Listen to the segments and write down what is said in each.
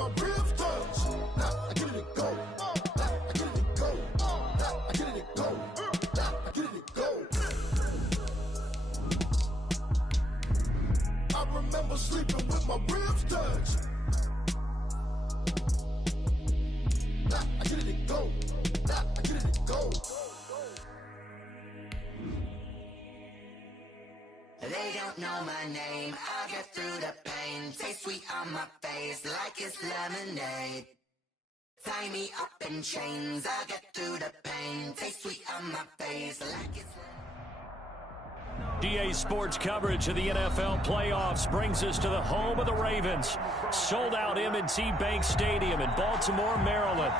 my ribs touch. Nah, I get it and go. Nah, I get it and go. Nah, I get it and go. Nah, I get it and go. I remember sleeping with my ribs touched. Nah, I get it and go. Nah, I get it and go. They don't know my name, I get through the pain. Taste sweet on my face like it's lemonade. Tie me up in chains, I get through the pain. Taste sweet on my face like it's DA Sports coverage of the NFL playoffs brings us to the home of the Ravens. Sold out M&T Bank Stadium in Baltimore, Maryland.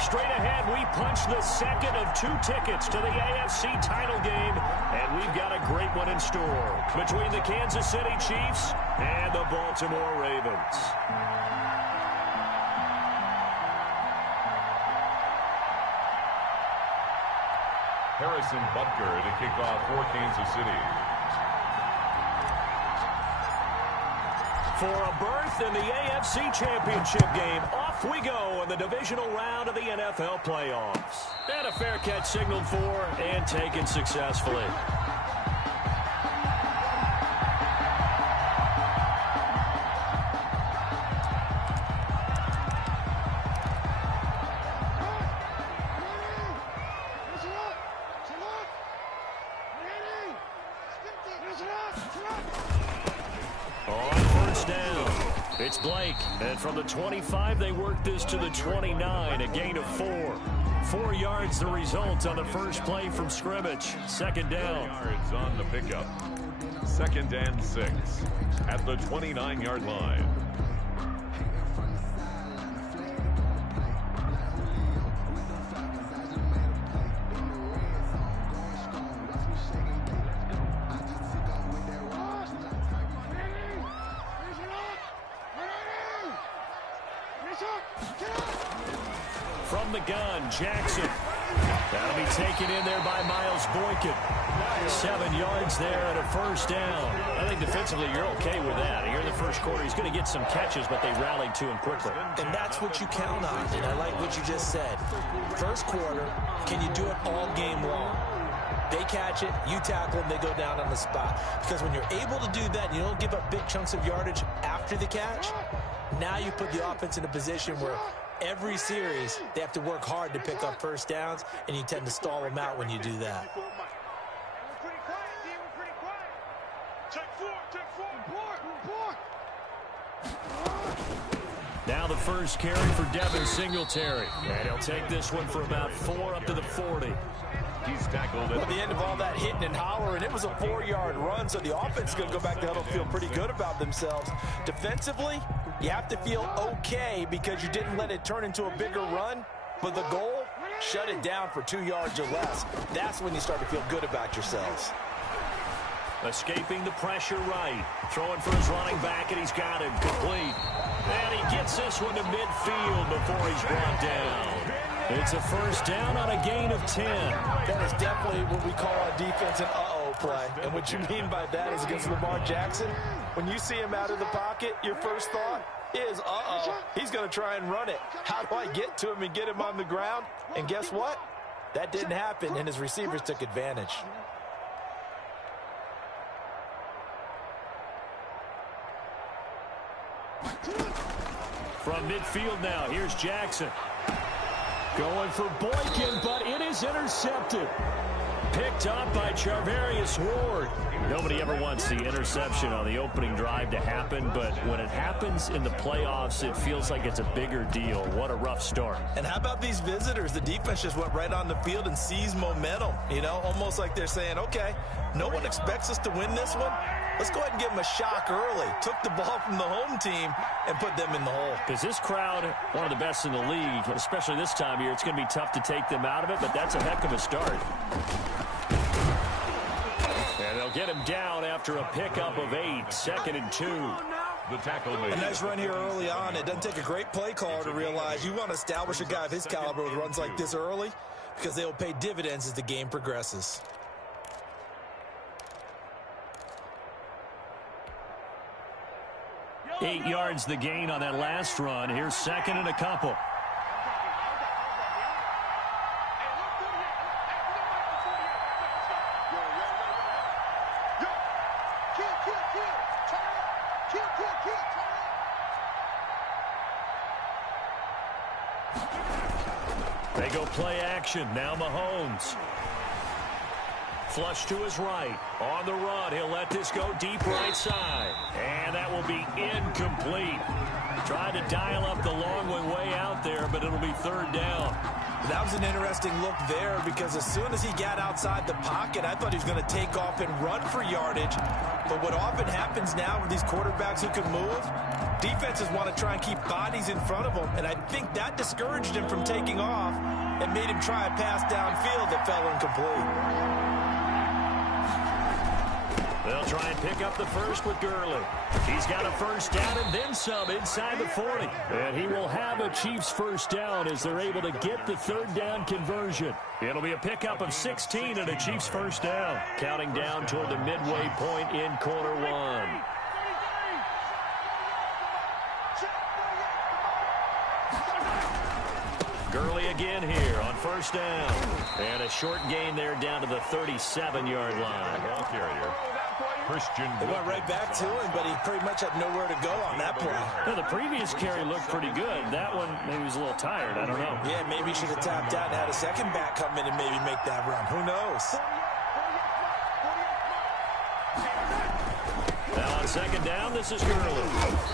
Straight ahead, we punch the second of 2 tickets to the AFC title game, and we've got a great one in store between the Kansas City Chiefs and the Baltimore Ravens. Harrison Butker to kick off for Kansas City. For a berth in the AFC Championship game, off we go in the divisional round of the NFL playoffs. And a fair catch signaled for and taken successfully. It's Blake, and from the 25, they work this to the 29, a gain of 4. 4 yards the result on the first play from scrimmage. Second down. 4 yards on the pickup. 2nd and 6 at the 29-yard line. From the gun, Jackson. That'll be taken in there by Miles Boykin. 7 yards there and a first down. I think defensively you're okay with that. Here in the first quarter, he's going to get some catches, but they rallied to him quickly. And that's what you count on, and I like what you just said. First quarter, can you do it all game long? They catch it, you tackle them, they go down on the spot. Because when you're able to do that, you don't give up big chunks of yardage after the catch. Now you put the offense in a position where every series they have to work hard to pick up first downs, and you tend to stall them out when you do that. Now the first carry for Devin Singletary. And he'll take this one for about 4 up to the 40. He's tackled at the end of all that hitting and hollering. It was a 4-yard run, so the offense is going to go back to huddle, feel pretty good about themselves. Defensively, you have to feel okay because you didn't let it turn into a bigger run. But the goal, shut it down for 2 yards or less. That's when you start to feel good about yourselves. Escaping the pressure right. Throwing for his running back, and he's got him complete. And he gets this one to midfield before he's brought down. It's a first down on a gain of 10. That is definitely what we call a defense an uh-oh play. And what you mean by that is against Lamar Jackson, when you see him out of the pocket, your first thought is, uh-oh, he's going to try and run it. How do I get to him and get him on the ground? And guess what? That didn't happen, and his receivers took advantage. From midfield now, here's Jackson. Going for Boykin, but it is intercepted. Picked up by Charvarius Ward. Nobody ever wants the interception on the opening drive to happen, but when it happens in the playoffs, it feels like it's a bigger deal. What a rough start. And how about these visitors? The defense just went right on the field and seized momentum. You know, almost like they're saying, okay, no one expects us to win this one. Let's go ahead and give them a shock early. Took the ball from the home team and put them in the hole. Because this crowd, one of the best in the league, especially this time of year, it's going to be tough to take them out of it, but that's a heck of a start. And they'll get him down after a pickup of 8, 2nd and 2. The tackle made. A nice run here early on. It doesn't take a great play caller to realize you want to establish a guy of his caliber with runs like this early because they will pay dividends as the game progresses. 8 yards the gain on that last run. Here's second and a couple. They go play action. Now Mahomes. Flush to his right. On the run. He'll let this go deep right side. And that will be incomplete. Tried to dial up the long way out there, but it'll be third down. That was an interesting look there because as soon as he got outside the pocket, I thought he was going to take off and run for yardage. But what often happens now with these quarterbacks who can move, defenses want to try and keep bodies in front of them, and I think that discouraged him from taking off and made him try a pass downfield that fell incomplete. They'll try and pick up the first with Gurley. He's got a first down and then some inside the 40. And he will have a Chiefs first down as they're able to get the third down conversion. It'll be a pickup of 16 and a Chiefs first down. Counting down toward the midway point in quarter one. Gurley again here on first down. And a short gain there down to the 37-yard line. Ball carrier, Christian. They went right back to him, but he pretty much had nowhere to go on that play. Well, the previous carry looked pretty good. That one, maybe he was a little tired. I don't know. Yeah, maybe he should have tapped out and had a second back come in and maybe make that run. Who knows? Now on second down, this is Gurley.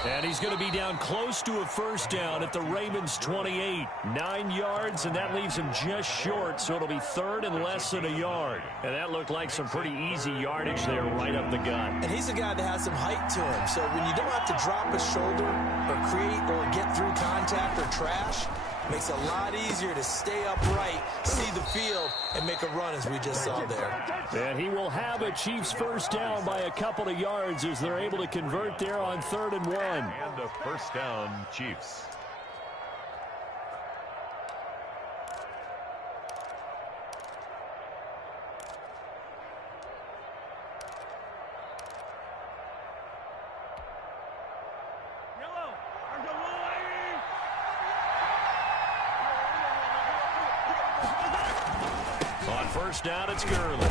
And he's going to be down close to a first down at the Ravens' 28. 9 yards, and that leaves him just short, so it'll be third and less than a yard. And that looked like some pretty easy yardage there right up the gut. And he's a guy that has some height to him, so when you don't have to drop a shoulder or create or get through contact or trash, makes it a lot easier to stay upright, see the field, and make a run as we just saw there. And he will have a Chiefs first down by a couple of yards as they're able to convert there on 3rd and 1. And a first down, Chiefs. First down, it's Gurley.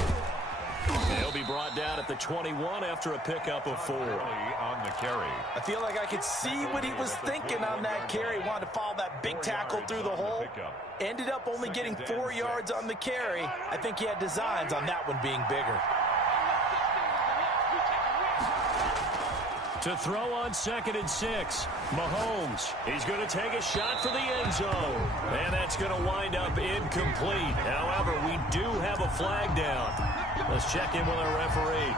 He'll be brought down at the 21 after a pickup of 4. On the carry. I feel like I could see what he was thinking on that carry. Wanted to follow that big tackle through the hole. Ended up only getting 4 yards on the carry. I think he had designs on that one being bigger. To throw on 2nd and 6, Mahomes. He's going to take a shot for the end zone. And that's going to wind up incomplete. However, we do have a flag down. Let's check in with our referee.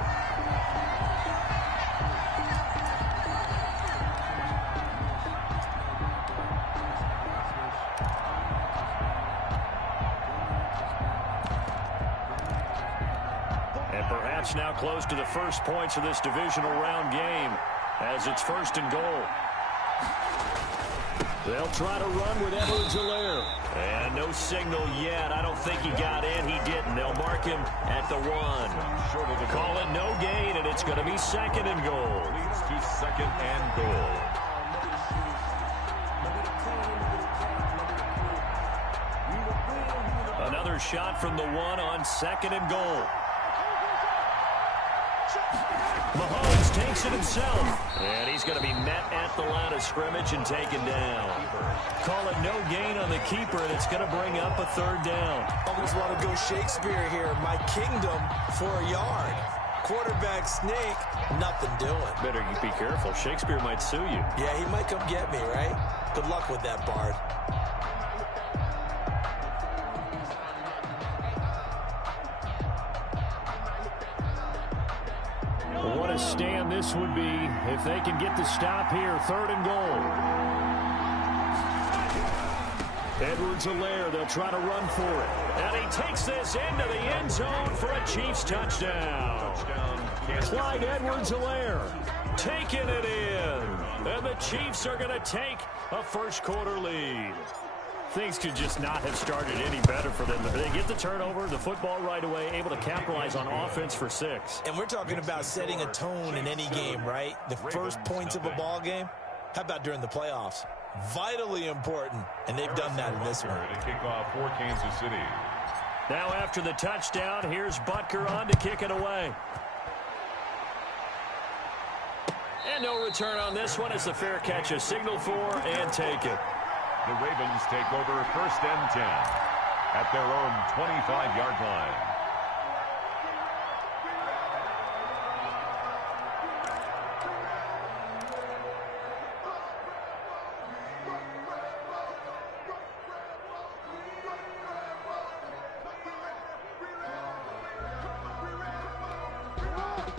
And perhaps now close to the first points of this divisional round game, as it's 1st and goal. They'll try to run with Edwards-Helaire. And no signal yet. I don't think he got in. He didn't. They'll mark him at the 1. Call it no gain, and it's going to be 2nd and goal. Leads to 2nd and goal. Another shot from the 1 on 2nd and goal. Mahomes takes it himself. And he's going to be met at the line of scrimmage and taken down. Call it no gain on the keeper, and it's going to bring up a 3rd down. Almost want to go Shakespeare here. My kingdom for a yard. Quarterback sneak, nothing doing. Better be careful. Shakespeare might sue you. Yeah, he might come get me, right? Good luck with that, Bard. What a stand this would be if they can get the stop here. 3rd and goal. Edwards-Helaire, they'll try to run for it. And he takes this into the end zone for a Chiefs touchdown. Clyde Edwards-Helaire taking it in. And the Chiefs are going to take a first quarter lead. Things could just not have started any better for them. They get the turnover, the football right away, able to capitalize on offense for 6. And we're talking about setting a tone in any game, right? The first points of a ball game. How about during the playoffs? Vitally important, and they've done that in this one. To kick off for Kansas City. Now after the touchdown, here's Butker on to kick it away. And no return on this one as the fair catch is signaled for and taken. The Ravens take over 1st and 10 at their own 25-yard line.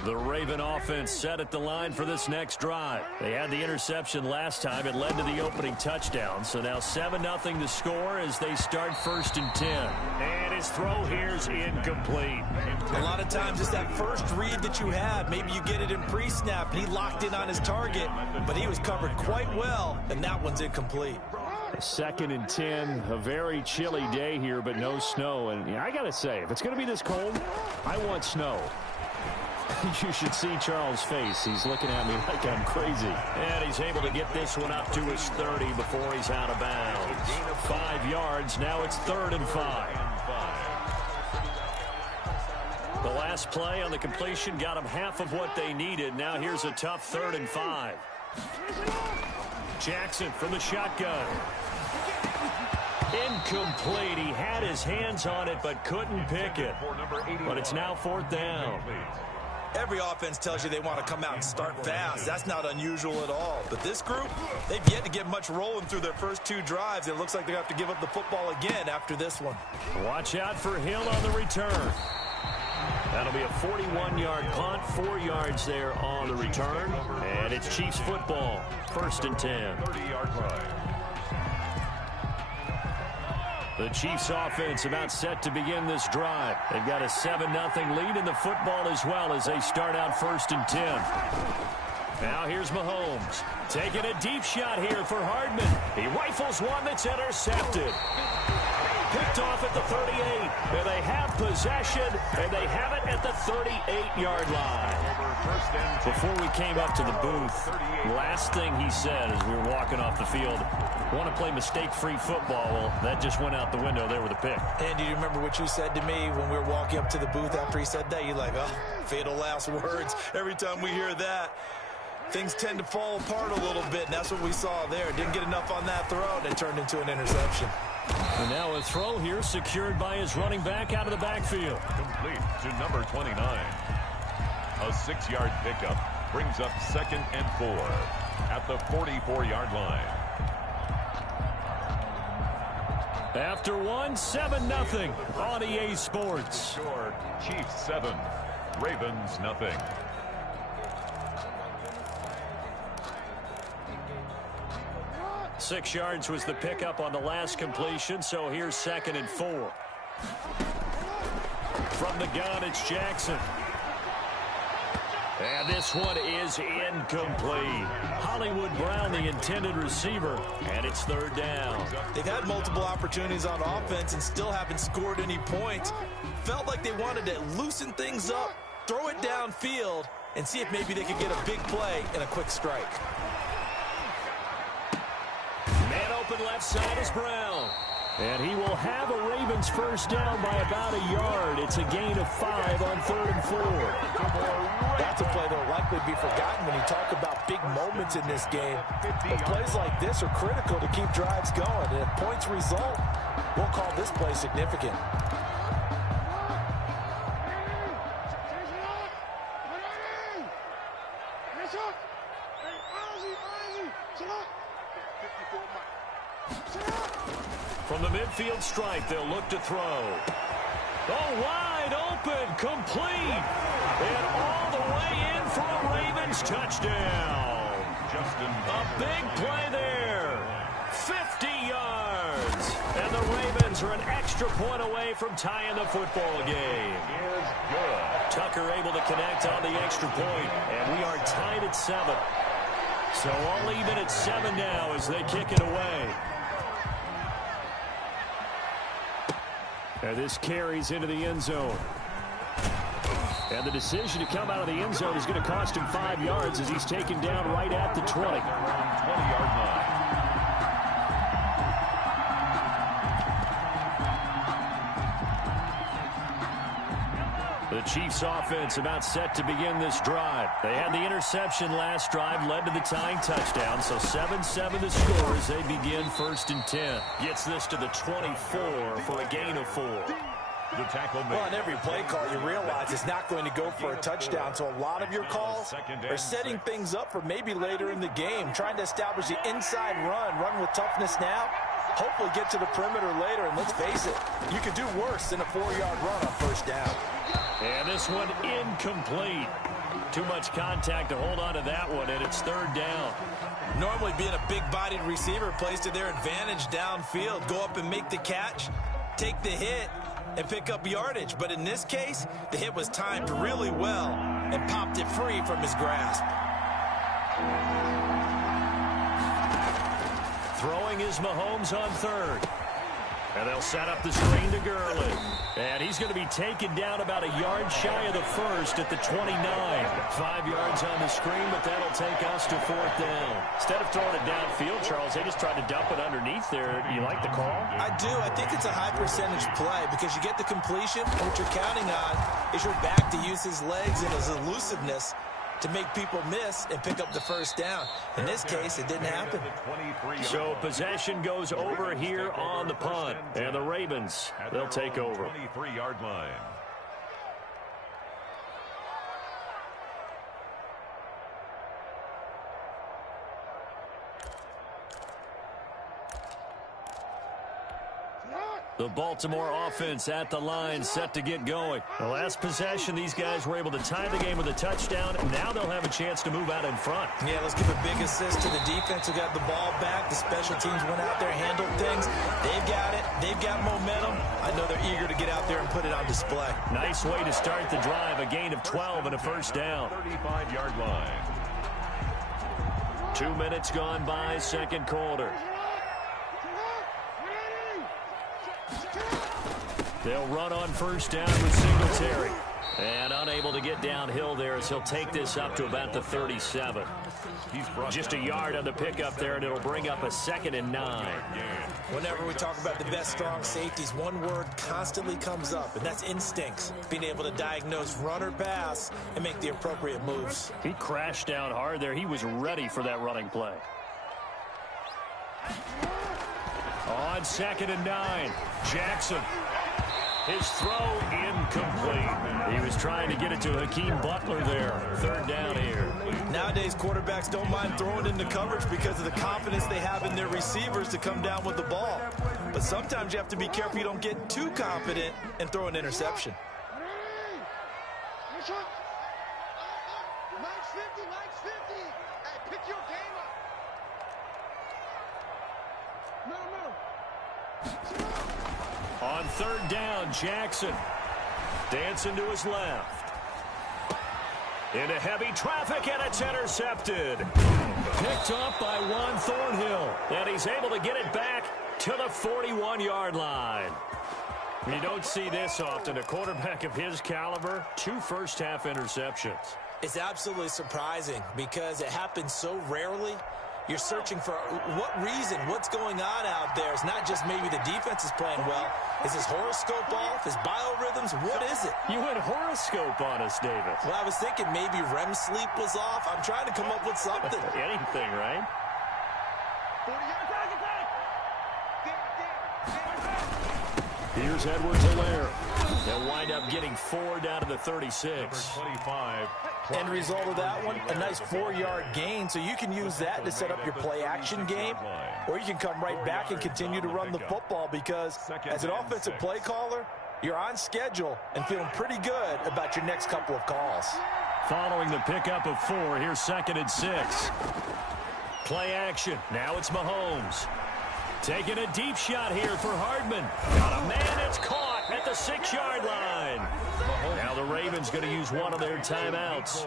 The Raven offense set at the line for this next drive. They had the interception last time. It led to the opening touchdown. So now 7-0 to score as they start 1st and 10. And his throw here's incomplete. A lot of times it's that first read that you have. Maybe you get it in pre-snap. He locked in on his target, but he was covered quite well, and that one's incomplete. 2nd and 10, a very chilly day here, but no snow. And I got to say, if it's going to be this cold, I want snow. You should see Charles' face. He's looking at me like I'm crazy. And he's able to get this one up to his 30 before he's out of bounds. 5 yards. Now it's 3rd and 5. The last play on the completion got them half of what they needed. Now here's a tough 3rd and 5. Jackson from the shotgun. Incomplete. He had his hands on it but couldn't pick it. But it's now 4th down. Every offense tells you they want to come out and start fast. That's not unusual at all. But this group, they've yet to get much rolling through their first 2 drives. It looks like they have to give up the football again after this one. Watch out for Hill on the return. That'll be a 41-yard punt, 4 yards there on the return. And it's Chiefs football, 1st and 10. 30-yard line. The Chiefs offense about set to begin this drive. They've got a 7-0 lead in the football as well as they start out 1st and 10. Now here's Mahomes. Taking a deep shot here for Hardman. He rifles one that's intercepted. Picked off at the 38. And they have possession, and they have it at the 38-yard line. Before we came up to the booth, last thing he said as we were walking off the field, want to play mistake-free football. Well, that just went out the window there with a pick. And do you remember what you said to me when we were walking up to the booth after he said that? You're like, oh, fatal last words. Every time we hear that, things tend to fall apart a little bit, and that's what we saw there. Didn't get enough on that throw, and it turned into an interception. And now a throw here secured by his running back out of the backfield. Complete to number 29. A 6-yard pickup brings up 2nd and 4 at the 44-yard line. After 7-0 on EA Sports. Short, Chiefs 7, Ravens nothing. Six yards was the pickup on the last completion, so here's 2nd and 4. From the gun, it's Jackson. And this one is incomplete. Hollywood Brown, the intended receiver, and it's 3rd down. They've had multiple opportunities on offense and still haven't scored any points. Felt like they wanted to loosen things up, throw it downfield, and see if maybe they could get a big play and a quick strike. Man open left side is Brown. And he will have a Ravens first down by about a yard. It's a gain of 5 on 3rd and 4. That's a play that will likely be forgotten when you talk about big moments in this game. But plays like this are critical to keep drives going. And if points result, we'll call this play significant. From the midfield stripe, they'll look to throw. Oh, wide open, complete. And all the way in for a Ravens touchdown. A big play there. 50 yards. And the Ravens are an extra point away from tying the football game. Is good. Tucker able to connect on the extra point, and we are tied at 7. So all even at 7 now as they kick it away. And this carries into the end zone. And the decision to come out of the end zone is going to cost him 5 yards as he's taken down right at the 20. 20-yard line. The Chiefs offense about set to begin this drive. They had the interception last drive, led to the tying touchdown. So 7-7 the score as they begin 1st and 10. Gets this to the 24 for a gain of 4. The tackle made. Well, on every play call, you realize it's not going to go for a touchdown. So a lot of your calls are setting things up for maybe later in the game, trying to establish the inside run with toughness now. Hopefully get to the perimeter later, and let's face it, you could do worse than a 4-yard run on 1st down. And this one incomplete. Too much contact to hold on to that one, and it's 3rd down. Normally being a big-bodied receiver plays to their advantage downfield. Go up and make the catch, take the hit, and pick up yardage. But in this case, the hit was timed really well and popped it free from his grasp. Throwing is Mahomes on 3rd. And they'll set up the screen to Gurley. And he's going to be taken down about a yard shy of the 1st at the 29. 5 yards on the screen, but that'll take us to 4th down. Instead of throwing it downfield, Charles, they just tried to dump it underneath there. Do you like the call? I do. I think it's a high-percentage play because you get the completion, and what you're counting on is your back to use his legs and his elusiveness to make people miss and pick up the 1st down. In this case, it didn't happen. So possession goes over here on the punt. And the Ravens, they'll take over. 23-yard line. The Baltimore offense at the line, set to get going. The last possession, these guys were able to tie the game with a touchdown. Now they'll have a chance to move out in front. Yeah, let's give a big assist to the defense who got the ball back. The special teams went out there, handled things. They've got it. They've got momentum. I know they're eager to get out there and put it on display. Nice way to start the drive. A gain of 12 and a 1st down. 35-yard line. 2 minutes gone by, 2nd quarter. They'll run on 1st down with Singletary. And unable to get downhill there as he'll take this up to about the 37. Just a yard on the pickup there, and it'll bring up a 2nd and 9. Whenever we talk about the best strong safeties, one word constantly comes up, and that's instincts. Being able to diagnose run or pass and make the appropriate moves. He crashed down hard there. He was ready for that running play. On 2nd and 9, Jackson. His throw incomplete. He was trying to get it to Hakeem Butler there. 3rd down here. Nowadays, quarterbacks don't mind throwing into coverage because of the confidence they have in their receivers to come down with the ball. But sometimes you have to be careful you don't get too confident and throw an interception. On 3rd down, Jackson dancing to his left. Into heavy traffic, and it's intercepted. Picked up by Juan Thornhill, and he's able to get it back to the 41-yard line. You don't see this often. A quarterback of his caliber, 2 first-half interceptions. It's absolutely surprising because it happens so rarely. You're searching for what reason, what's going on out there. It's not just maybe the defense is playing well. Is his horoscope off? His biorhythms? What is it? You went horoscope on us, David. Well, I was thinking maybe REM sleep was off. I'm trying to come up with something. Anything, right? Here's Edwards-Helaire. They'll wind up getting 4 down to the 36. 25. End result of that one, a nice 4-yard gain. So you can use that to set up your play-action game, or you can come right back and continue to run the football because as an offensive play caller, you're on schedule and feeling pretty good about your next couple of calls. Following the pickup of 4, here's 2nd and 6. Play action. Now it's Mahomes. Taking a deep shot here for Hardman. Got a man, it's caught at the 6-yard line. Now the Ravens going to use one of their timeouts.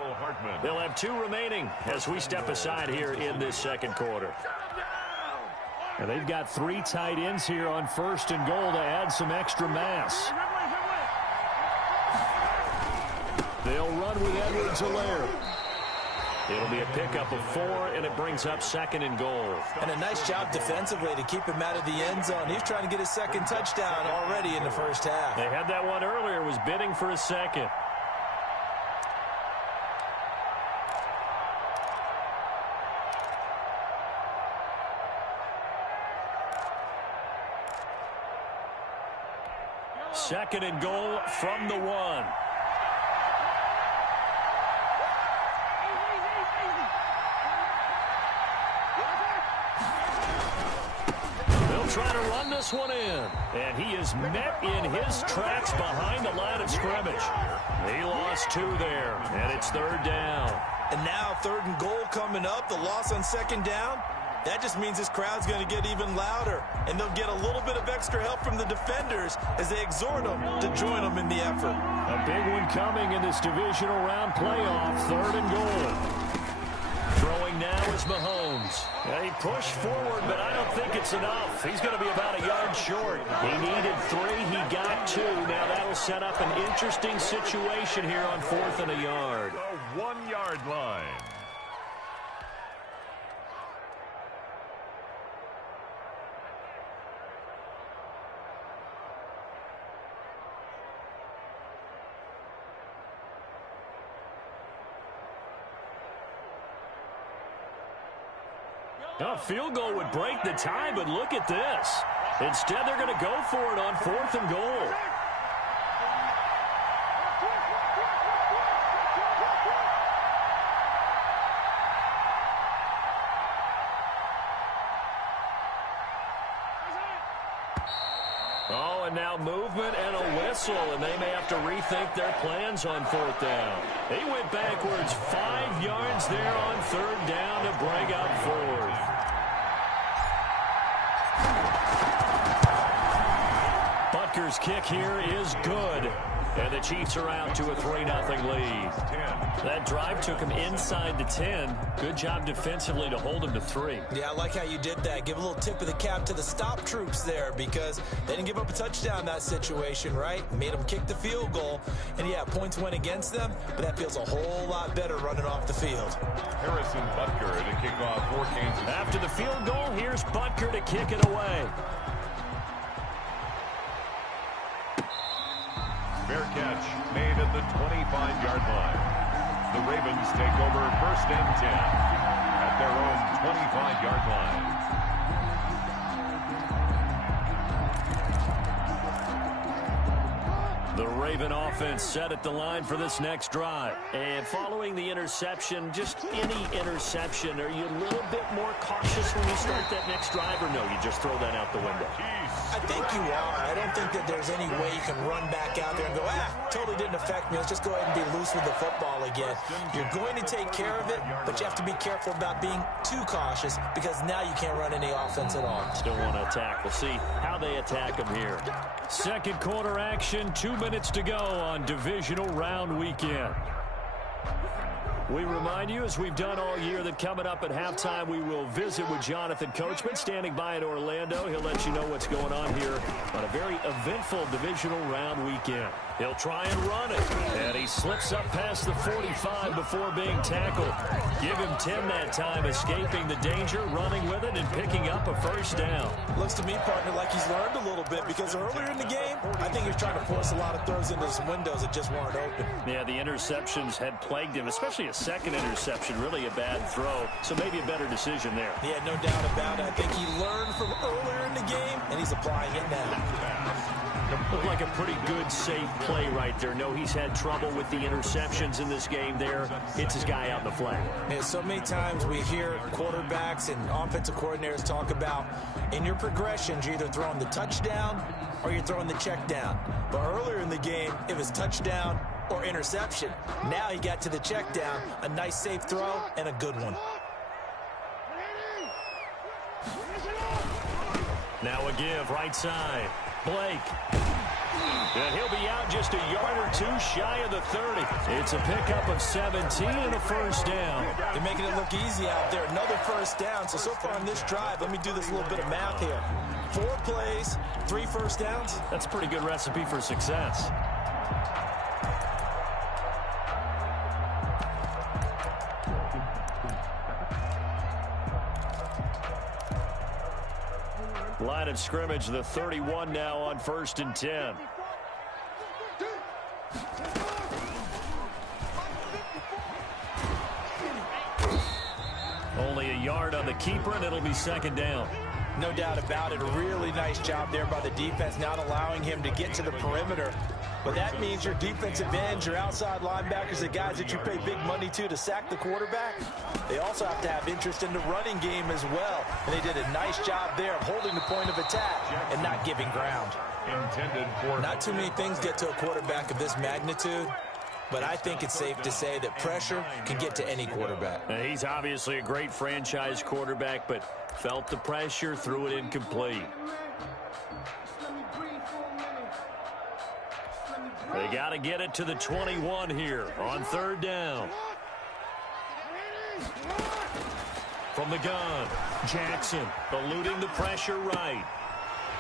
They'll have 2 remaining as we step aside here in this 2nd quarter. And they've got 3 tight ends here on 1st and goal to add some extra mass. They'll run with Edwards-Helaire. It'll be a pickup of 4, and it brings up 2nd and goal. And a nice job defensively to keep him out of the end zone. He's trying to get his 2nd touchdown already in the first half. They had that one earlier, was bidding for a 2nd. Second and goal from the 1. Trying to run this one in. And he is met in his tracks behind the line of scrimmage. He lost 2 there, and it's 3rd down. And now 3rd and goal coming up. The loss on 2nd down. That just means this crowd's going to get even louder. And they'll get a little bit of extra help from the defenders as they exhort them to join them in the effort. A big one coming in this divisional round playoff. 3rd and goal. Throwing now is Mahomes. Yeah, he pushed forward, but I don't think it's enough. He's going to be about a yard short. He needed 3. He got 2. Now that'll set up an interesting situation here on 4th and a yard. The 1-yard line. A field goal would break the tie, but look at this. Instead, they're going to go for it on 4th and goal. Oh, and now movement and a whistle, and they may have to rethink their plans on 4th down. He went backwards 5 yards there on 3rd down to bring up 4th. Butker's kick here is good. And the Chiefs are out to a 3-0 lead. That drive took him inside the 10. Good job defensively to hold him to 3. Yeah, I like how you did that. Give a little tip of the cap to the stop troops there because they didn't give up a touchdown in that situation, right? Made them kick the field goal. And, yeah, points went against them, but that feels a whole lot better running off the field. Harrison Butker to kick off for Kansas City. After the field goal, here's Butker to kick it away. Fair catch made at the 25-yard line. The Ravens take over 1st and 10 at their own 25-yard line. The Raven offense set at the line for this next drive. And following the interception, just any interception, are you a little bit more cautious when you start that next drive, or no, you just throw that out the window? I think you are. I don't think that there's any way you can run back out there and go, totally didn't affect me. Let's just go ahead and be loose with the football again. You're going to take care of it, but you have to be careful about being too cautious because now you can't run any offense at all. Still want to attack. We'll see how they attack them here. Second quarter action, 2 minutes to go on divisional round weekend. We remind you, as we've done all year, that coming up at halftime, we will visit with Jonathan Coachman, standing by in Orlando. He'll let you know what's going on here on a very eventful divisional round weekend. He'll try and run it, and he slips up past the 45 before being tackled. Give him 10 that time, escaping the danger, running with it, and picking up a first down. Looks to me, partner, like he's learned a little bit because earlier in the game, I think he was trying to force a lot of throws into some windows that just weren't open. Yeah, the interceptions had plagued him, especially a second interception, really a bad throw, so maybe a better decision there. Yeah, no doubt about it. I think he learned from earlier in the game, and he's applying it now. Looked like a pretty good, safe play right there. No, he's had trouble with the interceptions in this game there. Hits his guy out in the flat. Yeah, so many times we hear quarterbacks and offensive coordinators talk about in your progressions, you're either throwing the touchdown or you're throwing the check down. But earlier in the game, it was touchdown or interception. Now he got to the check down, a nice safe throw, and a good one. Now a give, right side. Blake And he'll be out just a yard or two shy of the 30. It's a pickup of 17 and a first down. They're making it look easy out there. Another first down. So far on this drive, let me do this little bit of math here. 4 plays, 3 first downs. That's a pretty good recipe for success. Line of scrimmage, the 31 now on 1st and 10. Only a yard on the keeper, and it'll be 2nd down. No doubt about it. A really nice job there by the defense, not allowing him to get to the perimeter. But that means your defensive ends, your outside linebackers, the guys that you pay big money to sack the quarterback, they also have to have interest in the running game as well. And they did a nice job there of holding the point of attack and not giving ground. Intended for... Not too many things get to a quarterback of this magnitude, but I think it's safe to say that pressure can get to any quarterback. He's obviously a great franchise quarterback, but felt the pressure, threw it incomplete. They got to get it to the 21 here on 3rd down. From the gun, Jackson eluding the pressure right.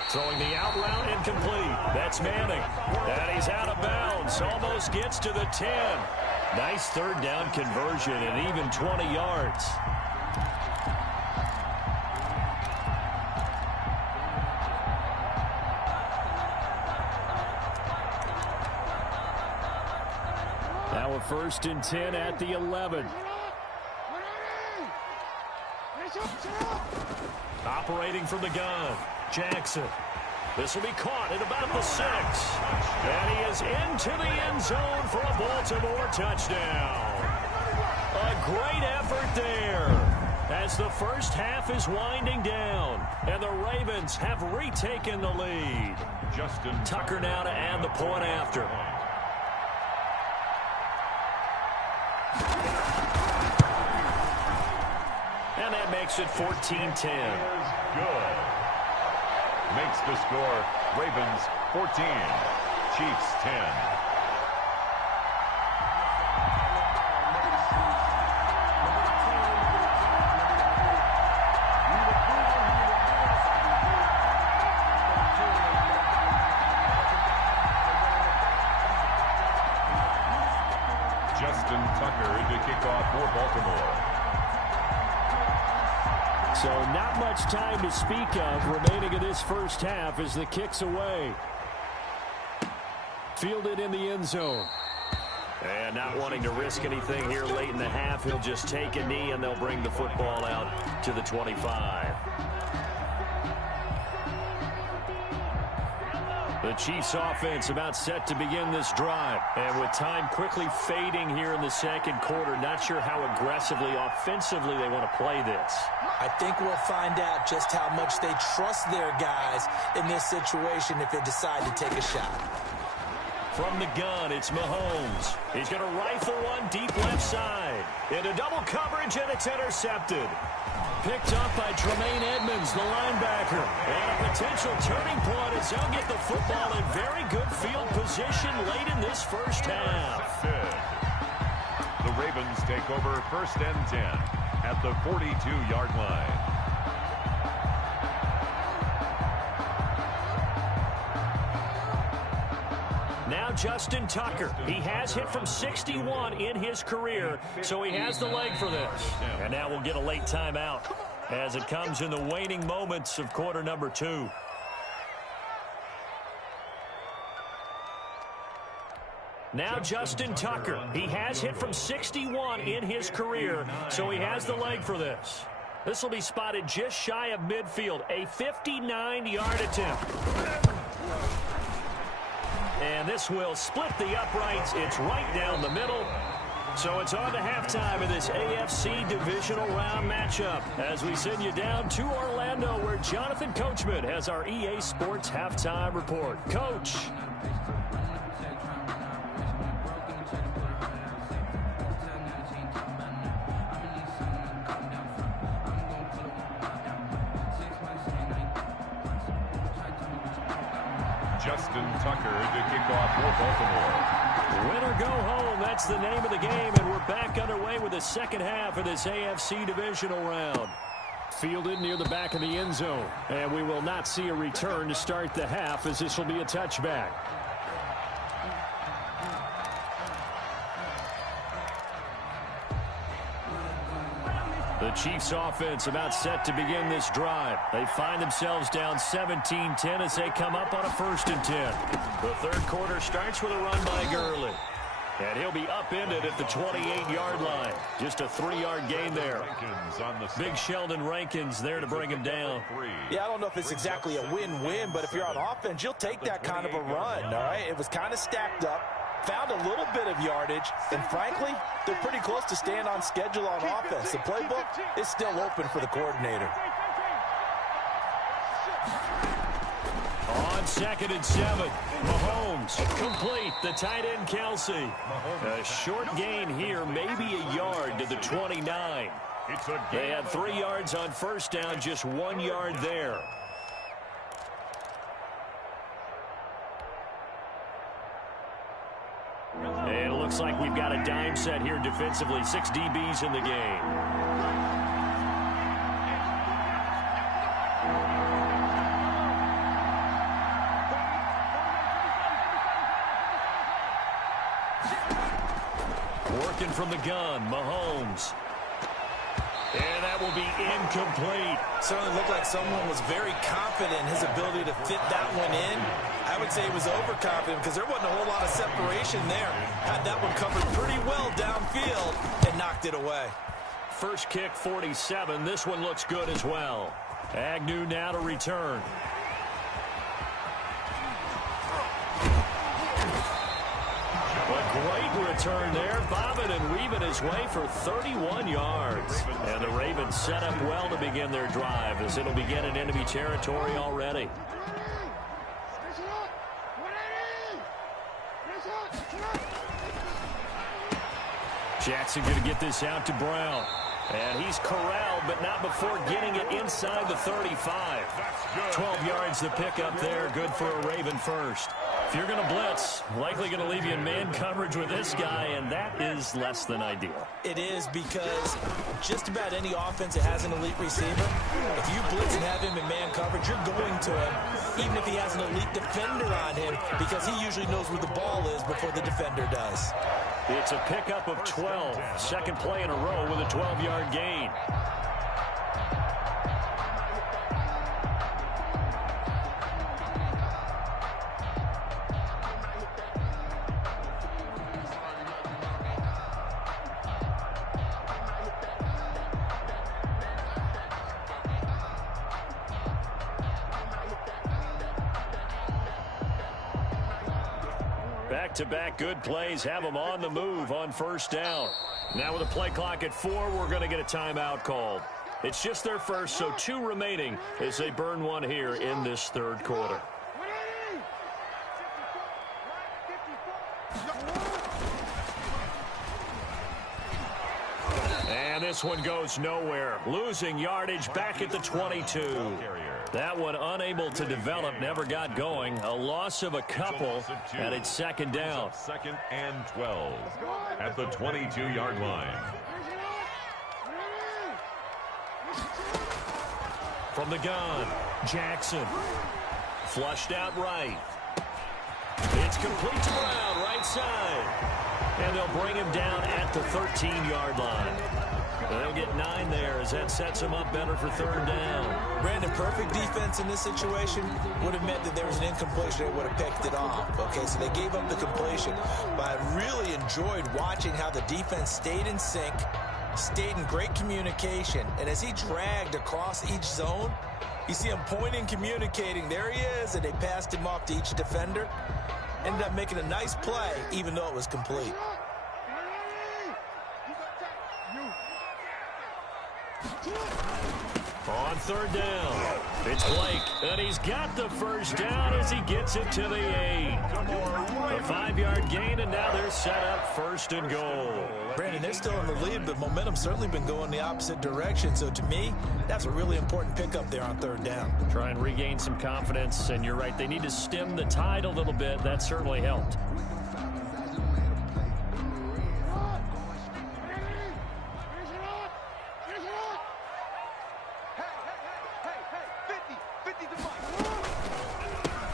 Throwing the out route incomplete. That's Manning. And he's out of bounds. Almost gets to the 10. Nice 3rd down conversion and even 20 yards. Now a 1st and 10 at the 11. Operating from the gun, Jackson. This will be caught at about the 6. And he is into the end zone for a Baltimore touchdown. A great effort there as the first half is winding down. And the Ravens have retaken the lead. Justin Tucker now to add the point after. And that makes it 14-10. Good. Makes the score Ravens 14, Chiefs 10. Justin Tucker to kick off for Baltimore. So not much time to speak of remaining in this first half as the kick's away. Fielded in the end zone. And not wanting to risk anything here late in the half, he'll just take a knee and they'll bring the football out to the 25. The Chiefs offense about set to begin this drive. And with time quickly fading here in the second quarter, not sure how aggressively, offensively they want to play this. I think we'll find out just how much they trust their guys in this situation if they decide to take a shot. From the gun, it's Mahomes. He's going to rifle one deep left side. Into double coverage, and it's intercepted. Picked up by Tremaine Edmonds, the linebacker. And a potential turning point as they'll get the football in very good field position late in this first half. The Ravens take over 1st and 10 at the 42-yard line. Now Justin Tucker. He has hit from 61 in his career, so he has the leg for this. And now we'll get a late timeout as it comes in the waning moments of quarter number 2. Now Justin Tucker. He has hit from 61 in his career, so he has the leg for this. This will be spotted just shy of midfield. A 59-yard attempt. And this will split the uprights. It's right down the middle. So it's on to halftime of this AFC divisional round matchup as we send you down to Orlando where Jonathan Coachman has our EA Sports halftime report. Coach. Justin Tucker to kick off for Baltimore. Win or go home, that's the name of the game, and we're back underway with the second half of this AFC divisional round. Fielded near the back of the end zone, and we will not see a return to start the half, as this will be a touchback. The Chiefs offense about set to begin this drive. They find themselves down 17-10 as they come up on a 1st and 10. The third quarter starts with a run by Gurley. And he'll be upended at the 28-yard line. Just a 3-yard gain there. Big Sheldon Rankins there to bring him down. Yeah, I don't know if it's exactly a win-win, but if you're on offense, you'll take that kind of a run, all right? It was kind of stacked up. Found a little bit of yardage, and frankly, they're pretty close to staying on schedule on offense. The playbook is still open for the coordinator. On 2nd and 7, Mahomes complete, the tight end Kelsey. A short gain here, maybe a yard to the 29. They had 3 yards on first down, just 1 yard there. And it looks like we've got a dime set here defensively. 6 DBs in the game. Working from the gun, Mahomes. And that will be incomplete. Certainly looked like someone was very confident in his ability to fit that one in. I would say he was overconfident because there wasn't a whole lot of separation there. Had that one covered pretty well downfield and knocked it away. First kick, 47. This one looks good as well. Agnew now to return. A great return there, bobbing and weaving his way for 31 yards. And the Ravens set up well to begin their drive, as it'll begin in enemy territory already. Jackson going to get this out to Brown. And he's corralled, but not before getting it inside the 35. 12 yards to pick up there. Good for a Raven first. If you're going to blitz, likely going to leave you in man coverage with this guy, and that is less than ideal. It is, because just about any offense that has an elite receiver, if you blitz and have him in man coverage, you're going to him, even if he has an elite defender on him, because he usually knows where the ball is before the defender does. It's a pickup of 12. Second play in a row with a 12-yard gain. Back-to-back good plays have them on the move on first down. Now with a play clock at 4, we're going to get a timeout called. It's just their first, so 2 remaining as they burn one here in this third quarter. And this one goes nowhere. Losing yardage back at the 22. That one unable to develop, never got going. A loss of a couple, and it's second down. 2nd and 12 at the 22-yard line. From the gun, Jackson. Flushed out right. It's complete to Brown, right side. And they'll bring him down at the 13-yard line. They'll get 9 there as that sets them up better for third down. Brandon, perfect defense in this situation would have meant that there was an incompletion. They would have picked it off. Okay, so they gave up the completion. But I really enjoyed watching how the defense stayed in sync, stayed in great communication. And as he dragged across each zone, you see him pointing, communicating. There he is, and they passed him off to each defender. Ended up making a nice play, even though it was complete. On third down, it's Blake, and he's got the first down as he gets it to the 8. A 5-yard gain, and now they're set up first and goal. Brandon, they're still in the lead, but momentum's certainly been going the opposite direction. So to me, that's a really important pickup there on third down. Try and regain some confidence, and you're right, they need to stem the tide a little bit. That certainly helped.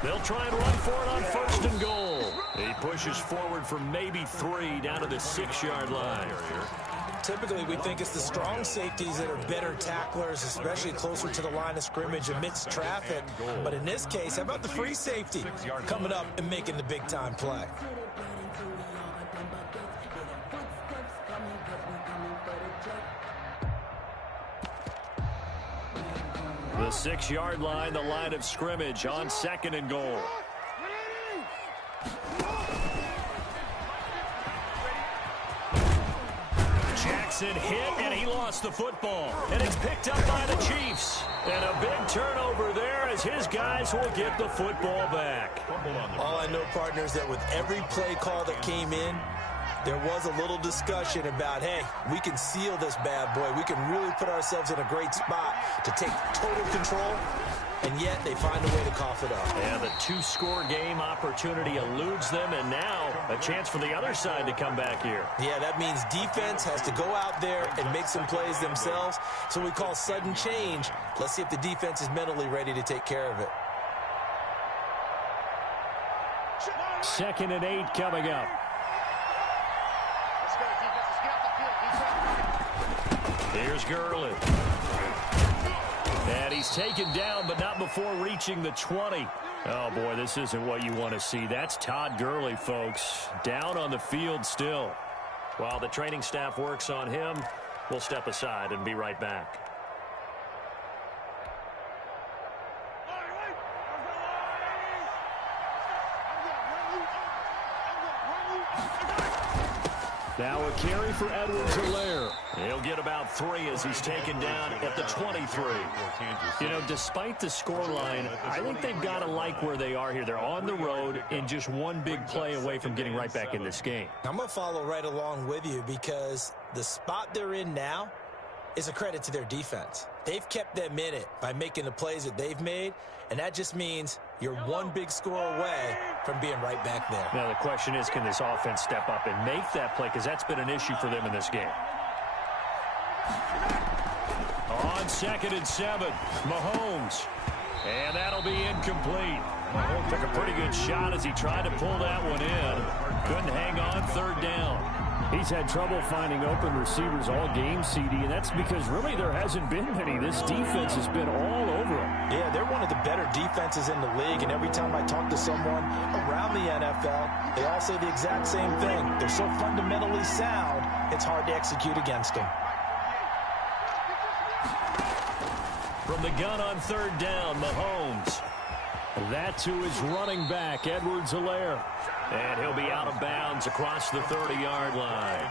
They'll try and run for it on first and goal. He pushes forward for maybe 3 down to the 6-yard line. Typically, we think it's the strong safeties that are better tacklers, especially closer to the line of scrimmage amidst traffic. But in this case, how about the free safety coming up and making the big-time play? The 6-yard line, the line of scrimmage on second and goal. Jackson hit, and he lost the football. And it's picked up by the Chiefs. And a big turnover there as his guys will get the football back. All I know, partner, is that with every play call that came in, there was a little discussion about, hey, we can seal this bad boy. We can really put ourselves in a great spot to take total control, and yet they find a way to cough it up. Yeah, the 2-score game opportunity eludes them, and now a chance for the other side to come back here. Yeah, that means defense has to go out there and make some plays themselves. So we call sudden change. Let's see if the defense is mentally ready to take care of it. 2nd and 8 coming up. Here's Gurley. And he's taken down, but not before reaching the 20. Oh, boy, this isn't what you want to see. That's Todd Gurley, folks. Down on the field still. While the training staff works on him, we'll step aside and be right back. Now a carry for Edwards-Helaire. He'll get about 3 as he's taken down at the 23. You know, despite the scoreline, I think they've got to like where they are here. They're on the road and just one big play away from getting right back in this game. I'm going to follow right along with you because the spot they're in now is a credit to their defense. They've kept them in it by making the plays that they've made, and that just means you're one big score away from being right back there. Now the question is, can this offense step up and make that play? Because that's been an issue for them in this game. On 2nd and 7, Mahomes. And that'll be incomplete. Mahomes took a pretty good shot as he tried to pull that one in. Couldn't hang on 3rd down. He's had trouble finding open receivers all game, CD, and that's because really there hasn't been many. This defense has been all over him. Yeah, they're one of the better defenses in the league, and every time I talk to someone around the NFL, they all say the exact same thing. They're so fundamentally sound, it's hard to execute against them. From the gun on 3rd down, Mahomes. That's who is running back, Edwards-Helaire. And he'll be out of bounds across the 30-yard line.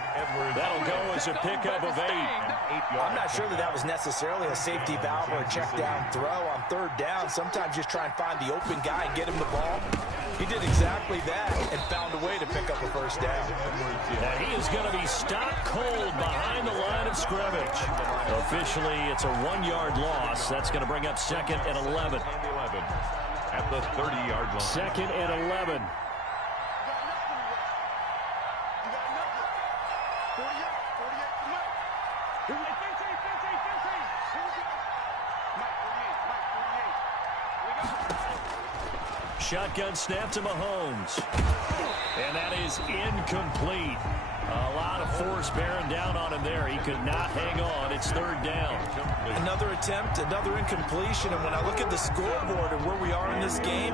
That'll go as a pickup of 8. I'm not sure that was necessarily a safety valve or a check-down throw on 3rd down. Sometimes just try and find the open guy and get him the ball. He did exactly that and found a way to pick up a 1st down. And he is going to be stopped cold behind the line of scrimmage. Officially, it's a 1-yard loss. That's going to bring up 2nd and 11. At the 30-yard line. 2nd and 11. Shotgun snap to Mahomes. And that is incomplete. A lot of force bearing down on him there. He could not hang on. It's 3rd down. Another attempt, another incompletion. And when I look at the scoreboard and where we are in this game,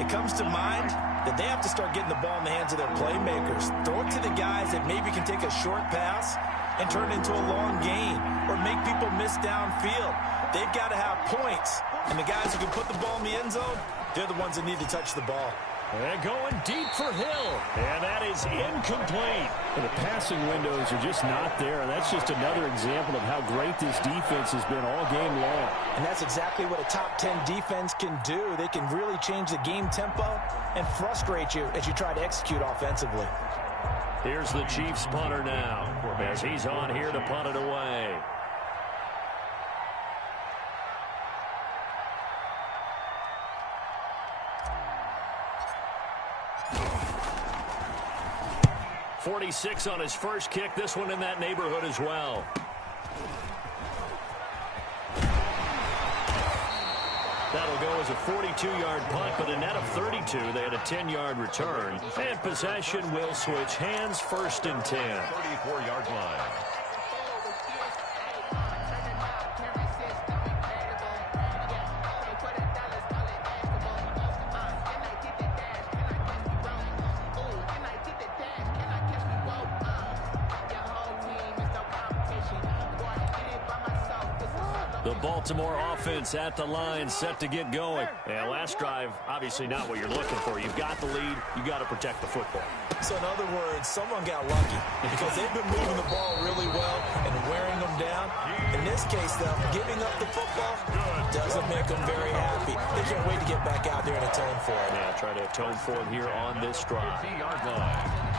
it comes to mind that they have to start getting the ball in the hands of their playmakers. Throw it to the guys that maybe can take a short pass and turn it into a long gain or make people miss downfield. They've got to have points. And the guys who can put the ball in the end zone, they're the ones that need to touch the ball. And going deep for Hill. And that is incomplete. And the passing windows are just not there. And that's just another example of how great this defense has been all game long. And that's exactly what a top 10 defense can do. They can really change the game tempo and frustrate you as you try to execute offensively. Here's the Chiefs punter now as he's on here to punt it away. .46 on his first kick. This one in that neighborhood as well. That'll go as a 42-yard punt, but a net of 32. They had a 10-yard return. And possession will switch hands, 1st and 10. 34-yard line. The Baltimore offense at the line, set to get going. And last drive, obviously not what you're looking for. You've got the lead. You've got to protect the football. So in other words, someone got lucky because they've been moving the ball really well and wearing them down. In this case, though, giving up the football doesn't make them very happy. They can't wait to get back out there and atone for it. Yeah, try to atone for it here on this drive. 50-yard line.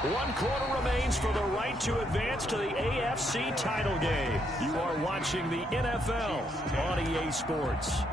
1 quarter remains for the right to advance to the AFC title game. You are watching the NFL on EA Sports.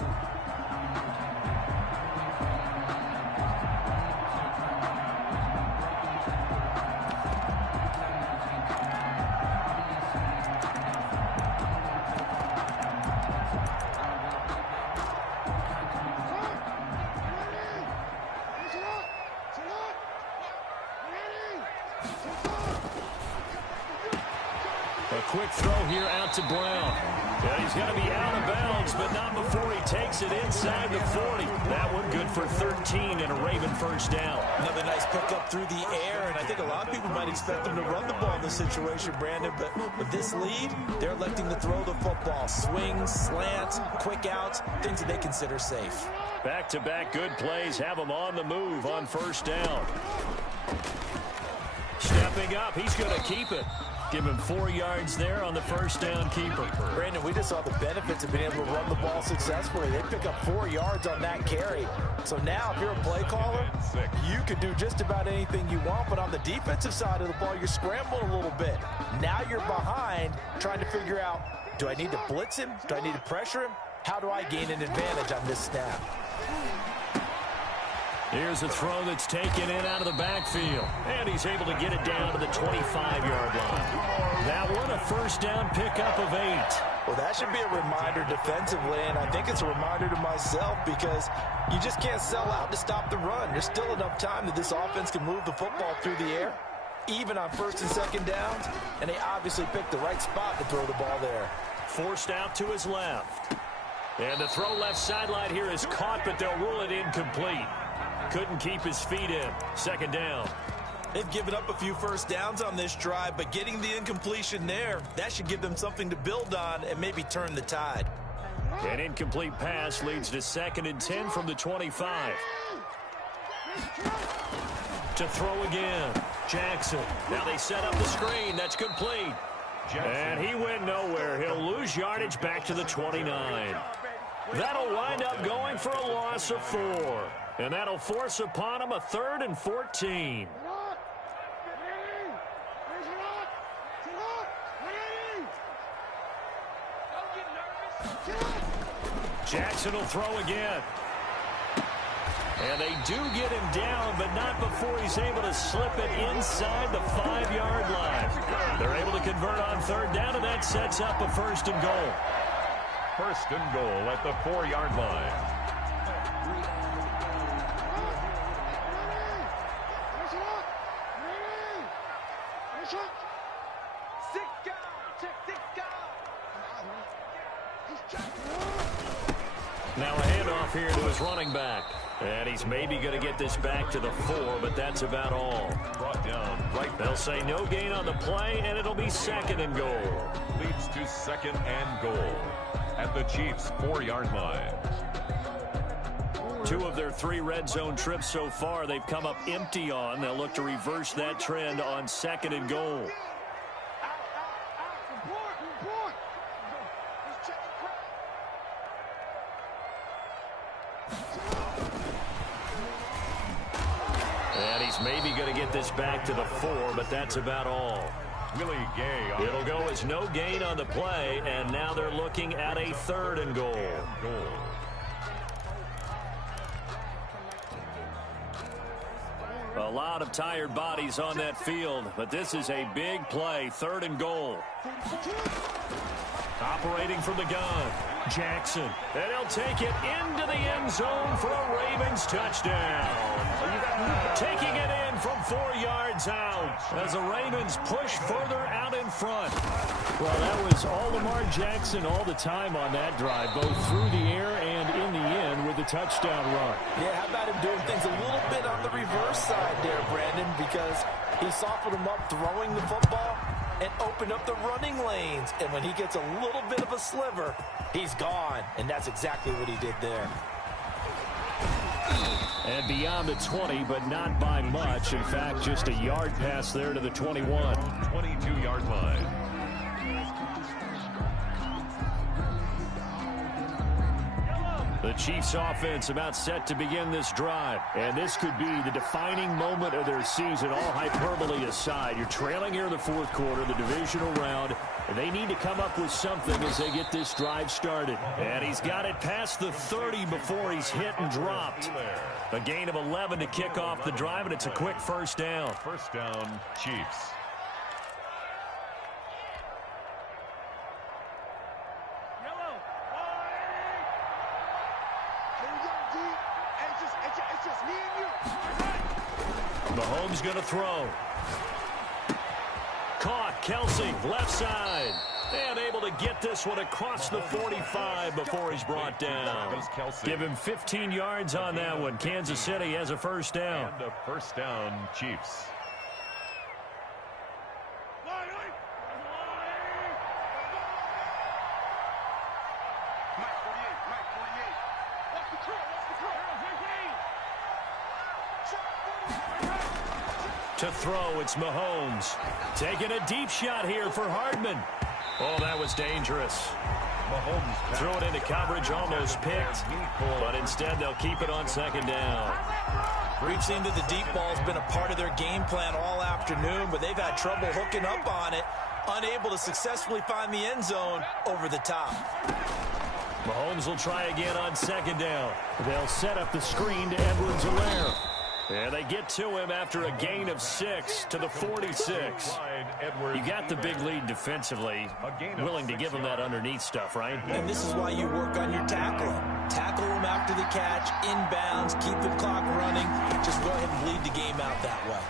A quick throw here out to Brown. Yeah, he's going to be out of bounds, but not before he takes it inside the 40. That one good for 13 and a Raven first down. Another nice pickup through the air, and I think a lot of people might expect them to run the ball in this situation, Brandon, but with this lead, they're electing to throw the football. Swings, slants, quick outs, things that they consider safe. Back-to-back good plays have him on the move on first down. Stepping up, he's going to keep it. Give him 4 yards there on the first down keeper. Brandon, we just saw the benefits of being able to run the ball successfully. They pick up 4 yards on that carry. So now if you're a play caller, you can do just about anything you want, but on the defensive side of the ball, you're scrambling a little bit. Now you're behind trying to figure out, do I need to blitz him? Do I need to pressure him? How do I gain an advantage on this snap? Here's a throw that's taken in out of the backfield. And he's able to get it down to the 25-yard line. That one, a first down pickup of 8. Well, that should be a reminder defensively, and I think it's a reminder to myself because you just can't sell out to stop the run. There's still enough time that this offense can move the football through the air, even on 1st and 2nd downs, and they obviously picked the right spot to throw the ball there. Forced out to his left. And the throw left sideline here is caught, but they'll rule it incomplete. Couldn't keep his feet in. 2nd down. They've given up a few first downs on this drive, but getting the incompletion there, that should give them something to build on and maybe turn the tide. An incomplete pass leads to 2nd and 10 from the 25. To throw again. Jackson. Now they set up the screen. That's complete. And he went nowhere. He'll lose yardage back to the 29. That'll wind up going for a loss of 4. And that'll force upon him a 3rd and 14. Jackson will throw again. And they do get him down, but not before he's able to slip it inside the 5-yard line. They're able to convert on 3rd down, and that sets up a 1st and goal. 1st and goal at the 4-yard line. Now a handoff here to his running back. And he's maybe going to get this back to the 4, but that's about all. Brought down right. They'll say no gain on the play, and it'll be 2nd and goal. Leads to 2nd and goal at the Chiefs' 4-yard line. 2 of their 3 red zone trips so far they've come up empty on. They'll look to reverse that trend on 2nd and goal. And he's maybe going to get this back to the 4, but that's about all. Willie Gay. It'll go as no gain on the play, and now they're looking at a 3rd and goal. A lot of tired bodies on that field, but this is a big play. 3rd and goal. Operating from the gun, Jackson. And he'll take it into the end zone for a Ravens touchdown. Taking it in from 4 yards out as the Ravens push further out in front. Well, that was all Lamar Jackson all the time on that drive, both through the air and in the end with the touchdown run. Yeah, how about him doing things a little bit on the reverse side there, Brandon, because he softened him up throwing the football and opened up the running lanes. And when he gets a little bit of a sliver, he's gone. And that's exactly what he did there. And beyond the 20, but not by much. In fact, just a yard pass there to the 21. 22-yard line. The Chiefs offense about set to begin this drive. And this could be the defining moment of their season, all hyperbole aside. You're trailing here in the 4th quarter, the divisional round, and they need to come up with something as they get this drive started. And he's got it past the 30 before he's hit and dropped. A gain of 11 to kick off the drive, and it's a quick 1st down. 1st down, Chiefs. Mahomes going to throw. Caught, Kelsey, left side. And able to get this one across the 45 before he's brought down. Give him 15 yards on that one. Kansas City has a 1st down. And a 1st down, Chiefs. To throw, it's Mahomes. Taking a deep shot here for Hardman. Oh, that was dangerous. Mahomes threw it into coverage, almost picked. But instead, they'll keep it on 2nd down. We've seen that the deep ball's been a part of their game plan all afternoon, but they've had trouble hooking up on it, unable to successfully find the end zone over the top. Mahomes will try again on 2nd down. They'll set up the screen to Edwards-Helaire. And they get to him after a gain of 6 to the 46. You got the big lead defensively. Willing to give him that underneath stuff, right? And this is why you work on your tackling. Tackle him after the catch, inbounds, keep the clock running. Just go ahead and bleed the game out that way.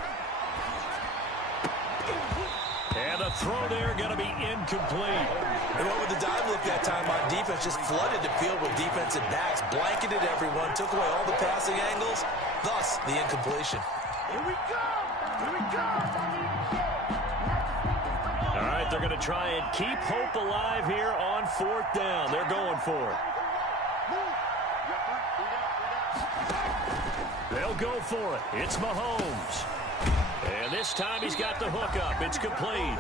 And the throw there going to be incomplete. And what with the dive look that time on defense, just flooded the field with defensive backs, blanketed everyone, took away all the passing angles, thus the incompletion. Here we go! Here we go! All right, they're going to try and keep hope alive here on 4th down. They're going for it. They'll go for it. It's Mahomes. And this time he's got the hook up. It's complete.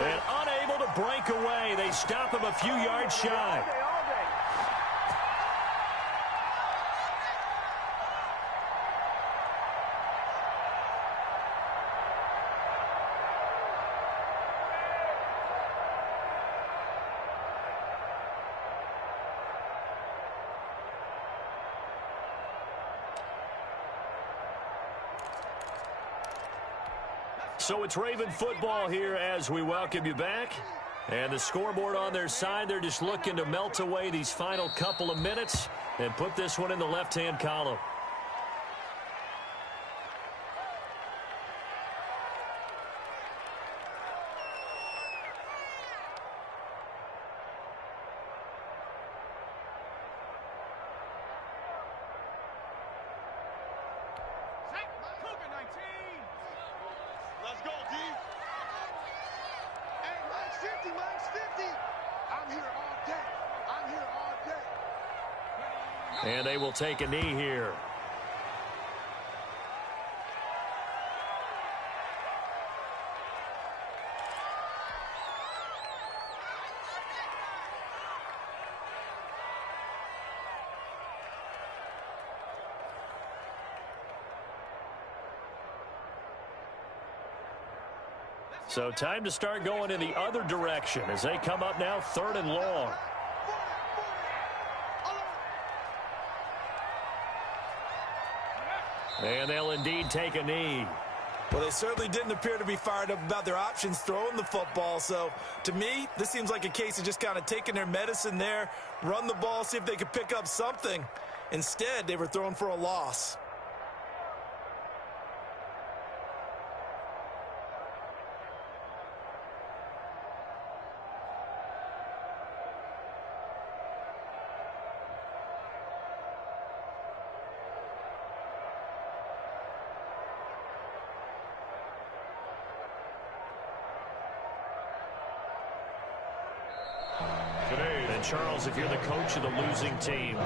And unable to break away. They stop him a few yards shy. So it's Raven football here as we welcome you back. And the scoreboard on their side, they're just looking to melt away these final couple of minutes and put this one in the left-hand column. 50, Max, 50. I'm here all day. I'm here all day. And they will take a knee here. So time to start going in the other direction as they come up now 3rd and long. And they'll indeed take a knee. Well, they certainly didn't appear to be fired up about their options throwing the football. So, to me, this seems like a case of just kind of taking their medicine there, run the ball, see if they could pick up something. Instead, they were throwing for a loss. And Charles, if you're the coach of the losing team,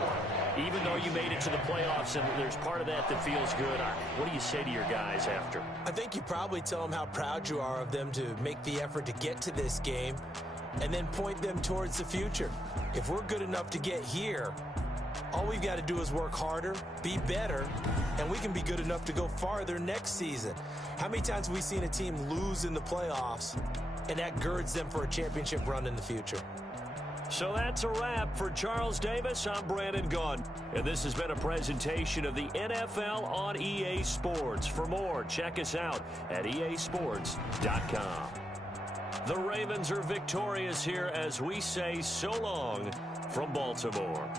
even though you made it to the playoffs and there's part of that that feels good, what do you say to your guys after? I think you probably tell them how proud you are of them to make the effort to get to this game and then point them towards the future. If we're good enough to get here, all we've got to do is work harder, be better, and we can be good enough to go farther next season. How many times have we seen a team lose in the playoffs, and that girds them for a championship run in the future? So that's a wrap for Charles Davis. I'm Brandon Gaudin, and this has been a presentation of the NFL on EA Sports. For more, check us out at easports.com. The Ravens are victorious here as we say so long from Baltimore.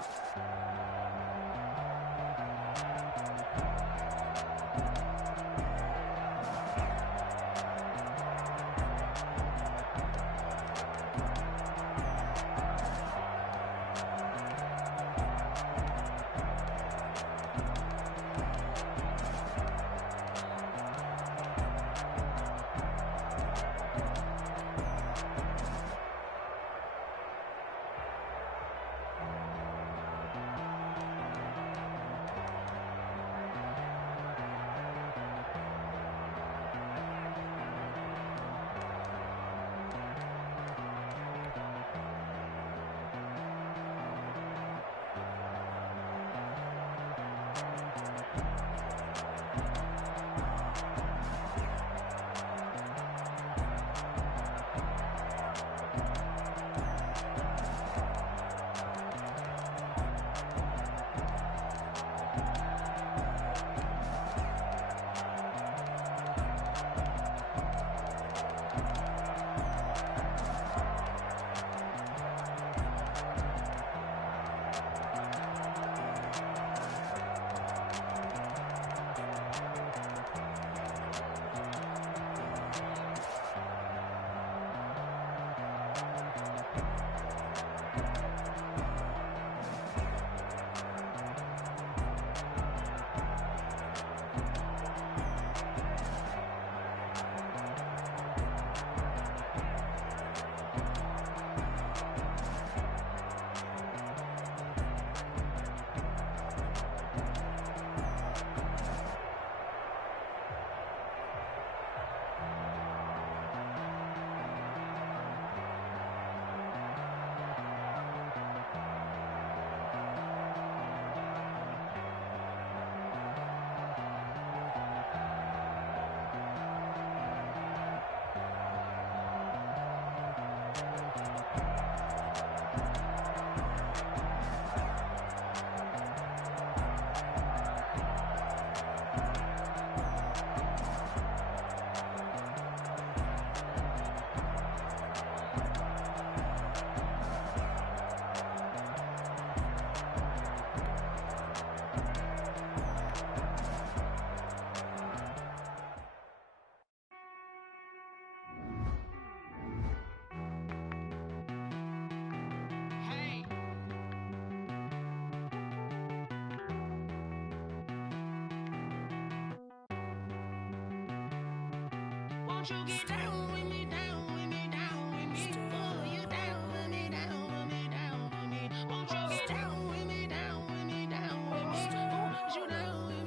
Won't you get down with me down?